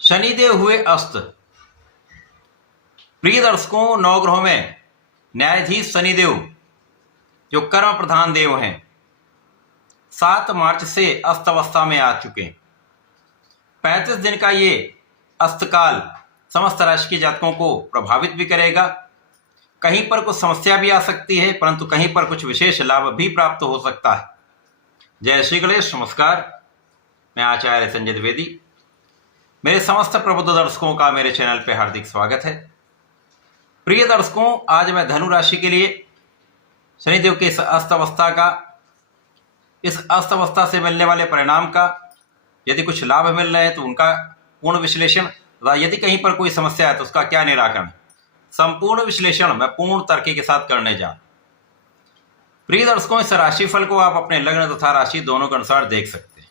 शनिदेव हुए अस्त। प्रिय दर्शकों, नवग्रहों में न्यायाधीश शनिदेव जो कर्म प्रधान देव हैं 7 मार्च से अस्त अवस्था में आ चुके हैं। 35 दिन का ये अस्तकाल समस्त राशि के जातकों को प्रभावित भी करेगा। कहीं पर कुछ समस्या भी आ सकती है, परंतु कहीं पर कुछ विशेष लाभ भी प्राप्त हो सकता है। जय श्री गणेश। नमस्कार, मैं आचार्य संजय द्विवेदी। मेरे समस्त प्रबुद्ध दर्शकों का मेरे चैनल पे हार्दिक स्वागत है। प्रिय दर्शकों, आज मैं धनु राशि के लिए शनिदेव के इस अस्त अवस्था का, इस अस्त अवस्था से मिलने वाले परिणाम का, यदि कुछ लाभ मिल रहे हैं तो उनका पूर्ण विश्लेषण तथा यदि कहीं पर कोई समस्या है तो उसका क्या निराकरण, संपूर्ण विश्लेषण मैं पूर्ण तर्क के साथ करने जा। प्रिय दर्शकों, इस राशिफल को आप अपने लग्न तथा राशि दोनों के अनुसार देख सकते हैं।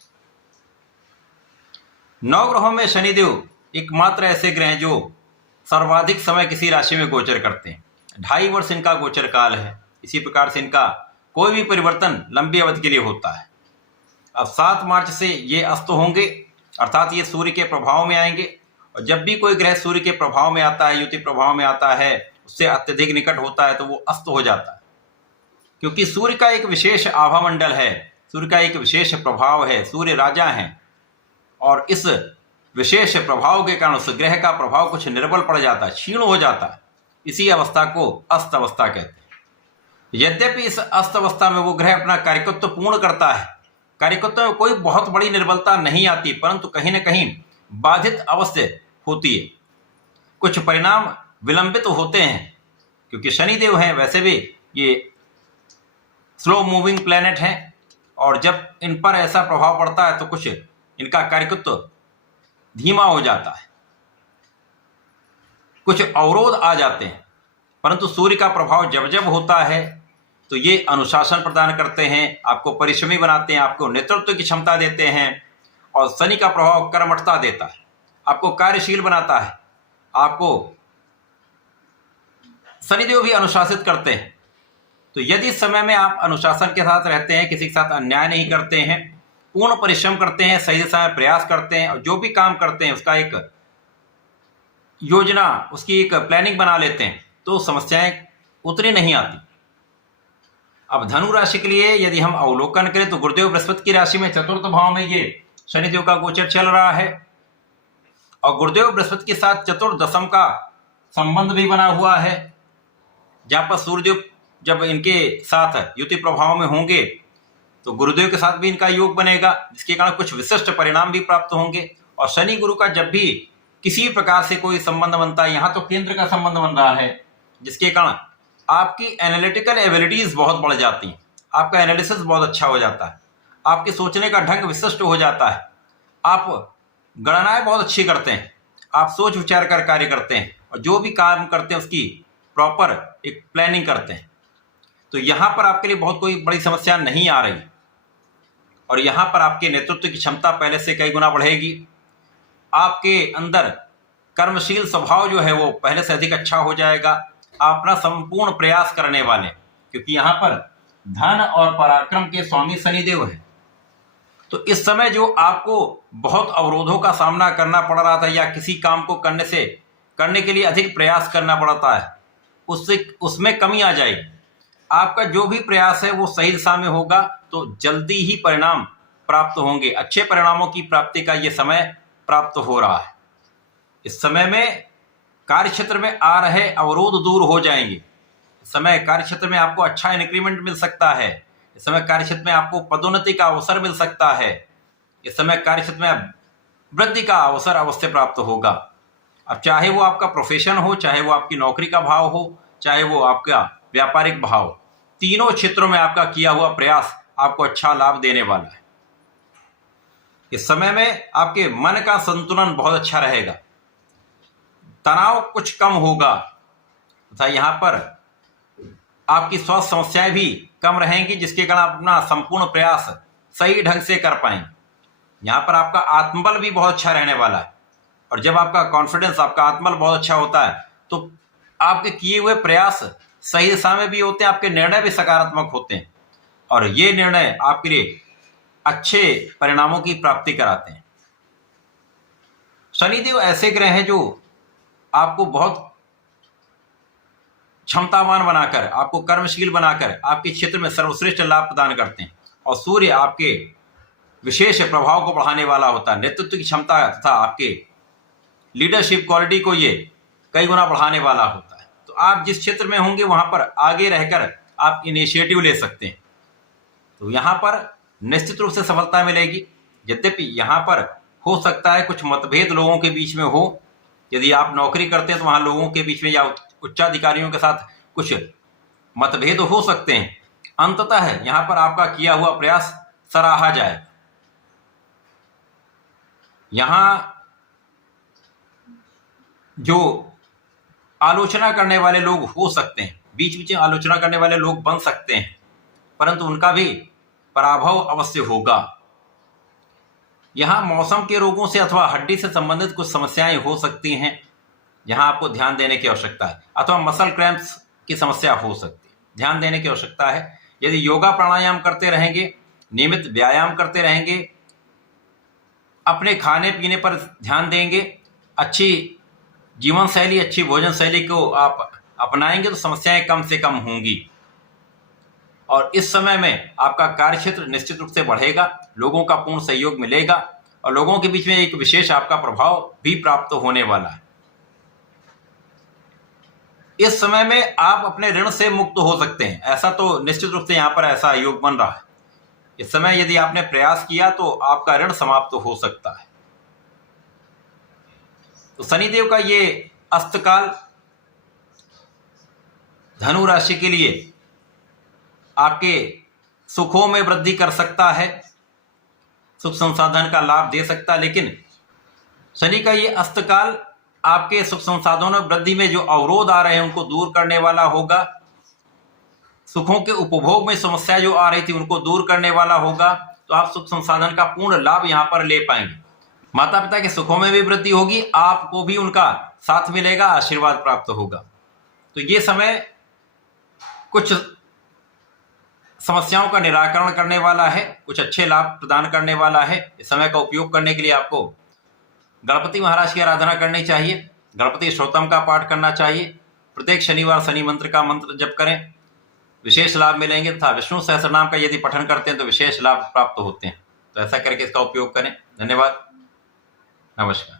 नवग्रहों में शनिदेव एकमात्र ऐसे ग्रह हैं जो सर्वाधिक समय किसी राशि में गोचर करते हैं। 2.5 वर्ष इनका गोचर काल है। इसी प्रकार से इनका कोई भी परिवर्तन लंबी अवधि के लिए होता है। अब 7 मार्च से ये अस्त होंगे, अर्थात ये सूर्य के प्रभाव में आएंगे। और जब भी कोई ग्रह सूर्य के प्रभाव में आता है, युति प्रभाव में आता है, उससे अत्यधिक निकट होता है तो वो अस्त हो जाता है। क्योंकि सूर्य का एक विशेष आभामंडल है, सूर्य का एक विशेष प्रभाव है, सूर्य राजा हैं और इस विशेष प्रभाव के कारण उस ग्रह का प्रभाव कुछ निर्बल पड़ जाता है, क्षीण हो जाता है। इसी अवस्था को अस्त अवस्था कहते हैं। यद्यपि इस अस्त अवस्था में वो ग्रह अपना कार्यकत्व पूर्ण करता है, कार्यकत्व में कोई बहुत बड़ी निर्बलता नहीं आती, परंतु कहीं न कहीं बाधित अवस्था होती है। कुछ परिणाम विलंबित होते हैं क्योंकि शनिदेव हैं, वैसे भी ये स्लो मूविंग प्लैनेट हैं और जब इन पर ऐसा प्रभाव पड़ता है तो कुछ इनका कार्यकत्व धीमा हो जाता है, कुछ अवरोध आ जाते हैं। परंतु सूर्य का प्रभाव जब जब होता है तो ये अनुशासन प्रदान करते हैं, आपको परिश्रमी बनाते हैं, आपको नेतृत्व की क्षमता देते हैं। और शनि का प्रभाव कर्मठता देता है, आपको कार्यशील बनाता है, आपको शनिदेव भी अनुशासित करते हैं। तो यदि समय में आप अनुशासन के साथ रहते हैं, किसी के साथ अन्याय नहीं करते हैं, पूर्ण परिश्रम करते हैं, सही समय प्रयास करते हैं और जो भी काम करते हैं उसका एक योजना, उसकी एक प्लानिंग बना लेते हैं तो समस्याएं उतनी नहीं आती। अब धनु राशि के लिए यदि हम अवलोकन करें तो गुरुदेव बृहस्पति की राशि में चतुर्थ भाव में ये शनिदेव का गोचर चल रहा है और गुरुदेव बृहस्पति के साथ चतुर्दशम का संबंध भी बना हुआ है, जहां पर सूर्यदेव जब इनके साथ युति प्रभाव में होंगे तो गुरुदेव के साथ भी इनका योग बनेगा, जिसके कारण कुछ विशिष्ट परिणाम भी प्राप्त होंगे। और शनि गुरु का जब भी किसी प्रकार से कोई संबंध बनता है, यहाँ तो केंद्र का संबंध बन रहा है, जिसके कारण आपकी एनालिटिकल एबिलिटीज बहुत बढ़ जाती हैं, आपका एनालिसिस बहुत अच्छा हो जाता है, आपके सोचने का ढंग विशिष्ट हो जाता है, आप गणनाएं बहुत अच्छी करते हैं, आप सोच विचार कर कार्य करते हैं और जो भी काम करते हैं उसकी प्रॉपर एक प्लानिंग करते हैं। तो यहाँ पर आपके लिए बहुत कोई बड़ी समस्या नहीं आ रही और यहाँ पर आपके नेतृत्व की क्षमता पहले से कई गुना बढ़ेगी। आपके अंदर कर्मशील स्वभाव जो है वो पहले से अधिक अच्छा हो जाएगा। आप अपना संपूर्ण प्रयास करने वाले, क्योंकि यहाँ पर धन और पराक्रम के स्वामी शनिदेव हैं। तो इस समय जो आपको बहुत अवरोधों का सामना करना पड़ रहा था या किसी काम को करने के लिए अधिक प्रयास करना पड़ता है, उसमें कमी आ जाएगी। आपका जो भी प्रयास है वो सही दिशा में होगा तो जल्दी ही परिणाम प्राप्त होंगे। अच्छे परिणामों की प्राप्ति का ये समय प्राप्त हो रहा है। इस समय में कार्यक्षेत्र में आ रहे अवरोध दूर हो जाएंगे। इस समय कार्यक्षेत्र में आपको अच्छा इंक्रीमेंट मिल सकता है। इस समय कार्यक्षेत्र में आपको पदोन्नति का अवसर मिल सकता है। इस समय कार्यक्षेत्र में वृद्धि का अवसर अवश्य प्राप्त होगा। अब चाहे वो आपका प्रोफेशन हो, चाहे वो आपकी नौकरी का भाव हो, चाहे वो आपका व्यापारिक भाव, तीनों क्षेत्रों में आपका किया हुआ प्रयास आपको अच्छा लाभ देने वाला है। इस समय में आपके मन का संतुलन बहुत अच्छा रहेगा, तनाव कुछ कम होगा तथा यहाँ पर आपकी स्वास्थ्य समस्याएं भी कम रहेंगी, जिसके कारण आप अपना संपूर्ण प्रयास सही ढंग से कर पाएंगे। यहाँ पर आपका आत्मबल भी बहुत अच्छा रहने वाला है और जब आपका कॉन्फिडेंस, आपका आत्मबल बहुत अच्छा होता है तो आपके किए हुए प्रयास सही दिशा में भी होते हैं, आपके निर्णय भी सकारात्मक होते हैं और ये निर्णय आपके लिए अच्छे परिणामों की प्राप्ति कराते हैं। शनिदेव ऐसे ग्रह हैं जो आपको बहुत क्षमतावान बनाकर, आपको कर्मशील बनाकर आपके क्षेत्र में सर्वश्रेष्ठ लाभ प्रदान करते हैं। और सूर्य आपके विशेष प्रभाव को बढ़ाने वाला होता है, नेतृत्व की क्षमता तथा आपके लीडरशिप क्वालिटी को ये कई गुना बढ़ाने वाला होता है। तो आप जिस क्षेत्र में होंगे वहां पर आगे रहकर आप इनिशिएटिव ले सकते हैं, तो यहाँ पर निश्चित रूप से सफलता मिलेगी। यद्यपि यहाँ पर हो सकता है कुछ मतभेद लोगों के बीच में हो, यदि आप नौकरी करते हैं तो वहाँ लोगों के बीच में या उच्चाधिकारियों के साथ कुछ मतभेद हो सकते हैं। अंततः यहाँ पर आपका किया हुआ प्रयास सराहा जाए। यहाँ जो आलोचना करने वाले लोग हो सकते हैं, बीच बीच में आलोचना करने वाले लोग बन सकते हैं, परंतु उनका भी पराभव अवश्य होगा। यहाँ मौसम के रोगों से अथवा हड्डी से संबंधित कुछ समस्याएं हो सकती हैं, जहां आपको ध्यान देने की आवश्यकता है, अथवा मसल क्रैम्प्स की समस्या हो सकती है, ध्यान देने की आवश्यकता है। यदि योगा प्राणायाम करते रहेंगे, नियमित व्यायाम करते रहेंगे, अपने खाने पीने पर ध्यान देंगे, अच्छी जीवन शैली, अच्छी भोजन शैली को आप अपनाएंगे तो समस्याएं कम से कम होंगी। और इस समय में आपका कार्यक्षेत्र निश्चित रूप से बढ़ेगा, लोगों का पूर्ण सहयोग मिलेगा और लोगों के बीच में एक विशेष आपका प्रभाव भी प्राप्त होने वाला है। इस समय में आप अपने ऋण से मुक्त हो सकते हैं, ऐसा तो निश्चित रूप से यहाँ पर ऐसा योग बन रहा है। इस समय यदि आपने प्रयास किया तो आपका ऋण समाप्त हो सकता है। तो शनिदेव का ये अस्तकाल धनु राशि के लिए आपके सुखों में वृद्धि कर सकता है, सुख संसाधन का लाभ दे सकता है, लेकिन शनि का ये अस्तकाल आपके सुख संसाधनों वृद्धि में जो अवरोध आ रहे हैं उनको दूर करने वाला होगा। सुखों के उपभोग में समस्या जो आ रही थी उनको दूर करने वाला होगा, तो आप सुख संसाधन का पूर्ण लाभ यहाँ पर ले पाएंगे। माता पिता के सुखों में भी वृद्धि होगी, आपको भी उनका साथ मिलेगा, आशीर्वाद प्राप्त होगा। तो ये समय कुछ समस्याओं का निराकरण करने वाला है, कुछ अच्छे लाभ प्रदान करने वाला है। इस समय का उपयोग करने के लिए आपको गणपति महाराज की आराधना करनी चाहिए, गणपति स्तोत्रम का पाठ करना चाहिए, प्रत्येक शनिवार शनि मंत्र का मंत्र जप करें, विशेष लाभ मिलेंगे। तथा विष्णु सहस्रनाम का यदि पठन करते हैं तो विशेष लाभ प्राप्त होते हैं। तो ऐसा करके इसका उपयोग करें। धन्यवाद, नमस्कार।